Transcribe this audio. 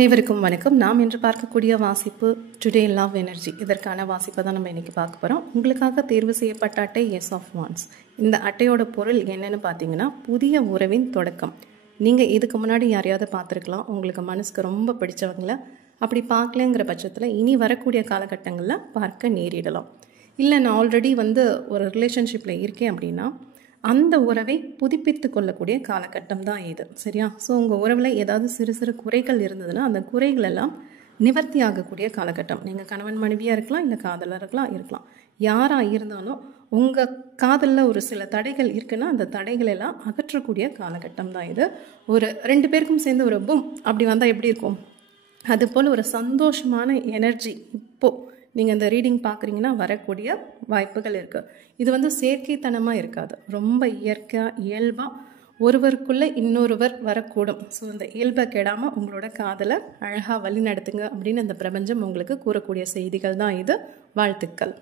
அனைவருக்கும் வணக்கம். நாம் இன்று பார்க்கக்கூடிய வாசிப்பு டுடே லவ் எனர்ஜி. இதற்கான வாசிப்பை தான் நம்ம இன்றைக்கி பார்க்க போகிறோம். உங்களுக்காக தேர்வு செய்யப்பட்ட அட்டை எஸ் ஆஃப் வான்ஸ். இந்த அட்டையோட பொருள் என்னென்னு பார்த்தீங்கன்னா, புதிய உறவின் தொடக்கம். நீங்கள் இதுக்கு முன்னாடி யாரையாவது பார்த்துருக்கலாம், உங்களுக்கு மனசுக்கு ரொம்ப பிடிச்சவங்கள. அப்படி பார்க்கலங்கிற பட்சத்தில் இனி வரக்கூடிய காலகட்டங்களில் பார்க்க நேரிடலாம். இல்லை நான் ஆல்ரெடி ஒரு ரிலேஷன்ஷிப்பில் இருக்கேன் அப்படின்னா அந்த உறவை புதுப்பித்து கொள்ளக்கூடிய காலகட்டம் தான் இது. சரியா? ஸோ உங்கள் உறவில் ஏதாவது சிறு சிறு குறைகள் இருந்ததுன்னா அந்த குறைகள் எல்லாம் நிவர்த்தி ஆகக்கூடிய காலகட்டம். நீங்கள் கணவன் மனைவியாக இருக்கலாம், இல்லை காதலர்களாக இருக்கலாம். யாராக இருந்தாலும் உங்கள் காதலில் ஒரு சில தடைகள் இருக்குன்னா அந்த தடைகள் எல்லாம் அகற்றக்கூடிய காலகட்டம் தான் இது. ஒரு 2 பேருக்கும் சேர்ந்து ஒரு பூம் அப்படி வந்தால் எப்படி இருக்கும்? அதுபோல் ஒரு சந்தோஷமான எனர்ஜி இப்போது நீங்கள் இந்த ரீடிங் பார்க்குறீங்கன்னா வரக்கூடிய வாய்ப்புகள் இருக்குது. இது செயற்கைத்தனமாக இருக்காது, ரொம்ப இயற்கையாக இயல்பாக ஒருவருக்குள்ளே இன்னொருவர் வரக்கூடும். ஸோ இந்த இயல்பை கெடாமல் உங்களோட காதலை அழகாக வழி நடத்துங்க அப்படின்னு இந்த பிரபஞ்சம் உங்களுக்கு கூறக்கூடிய செய்திகள் தான் இது. வாழ்த்துக்கள்.